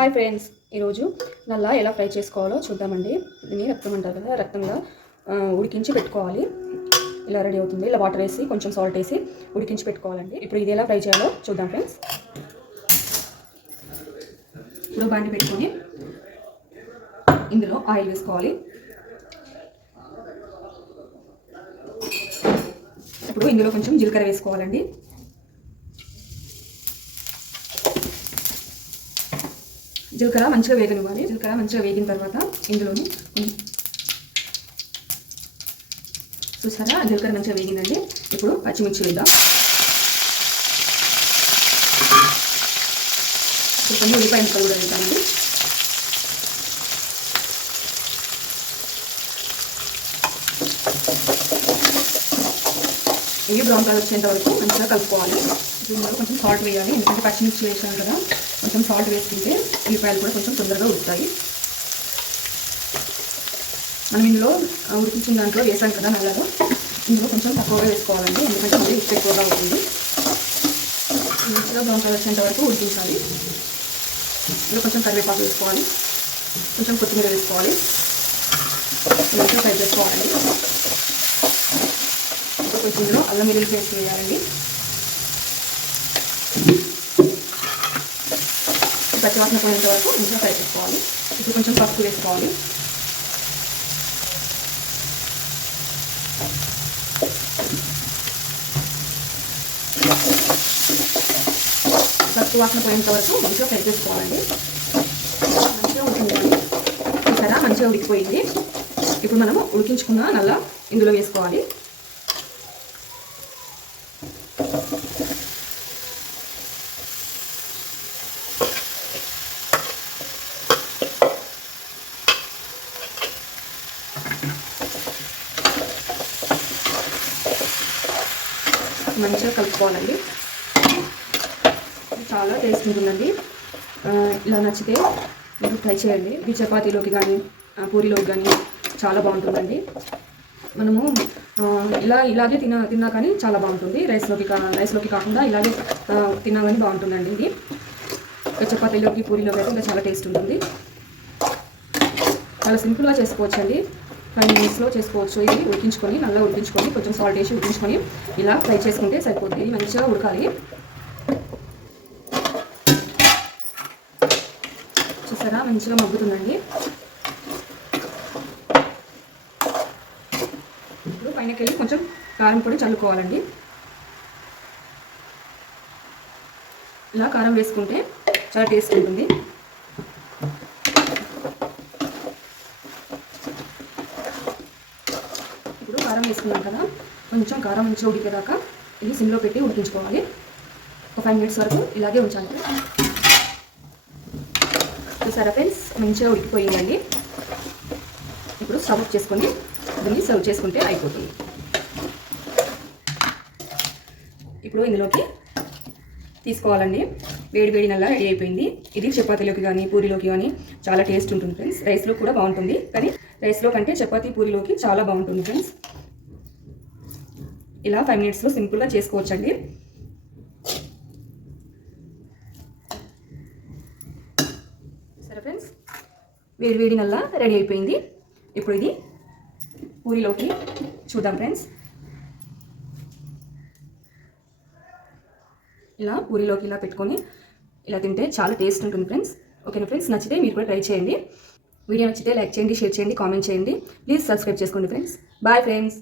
Hi friends, ఈరోజు నల్లా ఎలా ఫ్రై చేసుకోవాలో చూద్దామండి. దీన్ని రక్తం అంటారు కదా, రక్తంగా ఉడికించి పెట్టుకోవాలి. ఇలా రెడీ అవుతుంది. ఇలా వాటర్ వేసి కొంచెం సాల్ట్ వేసి ఉడికించి పెట్టుకోవాలండి. ఇప్పుడు ఇది ఎలా ఫ్రై చేయాలో చూద్దాం ఫ్రెండ్స్. ఇప్పుడు బాండి పెట్టుకొని ఇందులో ఆయిల్ వేసుకోవాలి. ఇప్పుడు ఇందులో కొంచెం జీలకర్ర వేసుకోవాలండి. జీలకర్ర మంచిగా వేగనివ్వాలి. జీలకర్ర మంచిగా వేగిన తర్వాత ఇందులోని చూసారా, జీలకర్ర మంచిగా వేగిందండి. ఇప్పుడు పచ్చిమిర్చి వేద్దాం. కొన్ని ఉల్లిపాయ ముక్కలు కూడా వేద్దామండి. ఇవి బ్రౌన్ కలర్ వచ్చేంత వరకు మంచిగా కలుపుకోవాలి. ఇందులో కొంచెం సాల్ట్ వేయాలి, ఎందుకంటే పచ్చిమిర్చి వేసాం కదా. కొంచెం సాల్ట్ వేసుకుంటే ఉల్లిపాయలు కూడా కొంచెం తొందరగా ఉడుకుతాయి. మనం ఇందులో ఉడికించిన దాంట్లో వేసాం కదా నల్లగా, ఇందులో కొంచెం తక్కువగా వేసుకోవాలండి, ఎందుకంటే మళ్ళీ ఉప్పు ఎక్కువగా అవుతుంది. మంచిగా బ్రౌన్ కలర్ వచ్చేంత వరకు ఉడికించాలి. ఇందులో కొంచెం కరివేపాకు వేసుకోవాలి, కొంచెం కొత్తిమీర వేసుకోవాలి. మంచిగా ఫ్రై చేసుకోవాలండి. కొంచెం ఇందులో అల్లం వెల్లుల్లి పేస్ట్ వేయాలండి. పచ్చివాసన పోయేంత వరకు మంచిగా ఫ్రై చేసుకోవాలి. ఇప్పుడు కొంచెం పసుపు వేసుకోవాలి. పసుపు వాసన పోయేంత వరకు మంచిగా ఫ్రై చేసుకోవాలండి. మంచిగా ఉడికిందండి. చూసారా, మంచిగా ఉడికిపోయింది. ఇప్పుడు మనము ఉడికించుకున్న నల్ల ఇందులో వేసుకోవాలి. మంచిగా కలుపుకోవాలండి. చాలా టేస్ట్ ఉంటుందండి. ఇలా నచ్చితే మీరు ట్రై చేయండి. ఇది చపాతీలోకి కానీ పూరీలోకి కానీ చాలా బాగుంటుందండి. మనము ఇలాగే తిన్నా కానీ చాలా బాగుంటుంది. రైస్లోకి కాకుండా ఇలాగే తిన్నా కానీ బాగుంటుందండి. ఇది చపాతీలోకి పూరీలోకి అయితే ఇంకా చాలా టేస్ట్ ఉంటుంది. చాలా సింపుల్గా చేసుకోవచ్చండి. 5 minutesలో చేసుకోవచ్చు. ఇది ఉడికించుకొని నల్ల ఉడికించుకొని కొంచెం సాల్ట్ వేసి ఉడికించుకొని ఇలా ఫ్రై చేసుకుంటే సరిపోతుంది. ఇది మంచిగా ఉడకాలి. చూసారా, మంచిగా మగ్గుతుందండి. ఇప్పుడు పైనకెళ్ళి కొంచెం కారం పొడి చల్లుకోవాలండి. ఇలా కారం వేసుకుంటే చాలా టేస్ట్ ఉంటుంది. కారం వేసుకున్నాం కదా, కొంచెం కారం మంచిగా ఉడికేదాకా ఇది సిమ్లో పెట్టి ఉడికించుకోవాలి. ఒక 5 minutes వరకు ఇలాగే ఉంచాలి. చూసారా ఫ్రెండ్స్, మంచిగా ఉడికిపోయిందండి. ఇప్పుడు స్టవ్ ఆఫ్ చేసుకొని దీన్ని సర్వ్ చేసుకుంటే అయిపోతుంది. ఇప్పుడు ఇందులోకి తీసుకోవాలండి. వేడి నల్లా రెడీ అయిపోయింది. ఇది చపాతీలోకి కానీ పూరీలోకి కానీ చాలా టేస్ట్ ఉంటుంది ఫ్రెండ్స్. రైస్లో కూడా బాగుంటుంది, కానీ రైస్లో కంటే చపాతీ పూరీలోకి చాలా బాగుంటుంది ఫ్రెండ్స్. ఇలా 5 minutesలో సింపుల్గా చేసుకోవచ్చండి. సరే ఫ్రెండ్స్, వేడి నల్లా రెడీ అయిపోయింది. ఇప్పుడు ఇది పూరీలోకి చూద్దాం ఫ్రెండ్స్. ఇలా పూరీలోకి ఇలా పెట్టుకొని ఇలా తింటే చాలా టేస్ట్ ఉంటుంది ఫ్రెండ్స్. ఓకేనా ఫ్రెండ్స్, నచ్చితే మీరు కూడా ట్రై చేయండి. వీడియో నచ్చితే లైక్ చేయండి, షేర్ చేయండి, కామెంట్ చేయండి. ప్లీజ్ సబ్స్క్రైబ్ చేసుకోండి ఫ్రెండ్స్. Bye friends.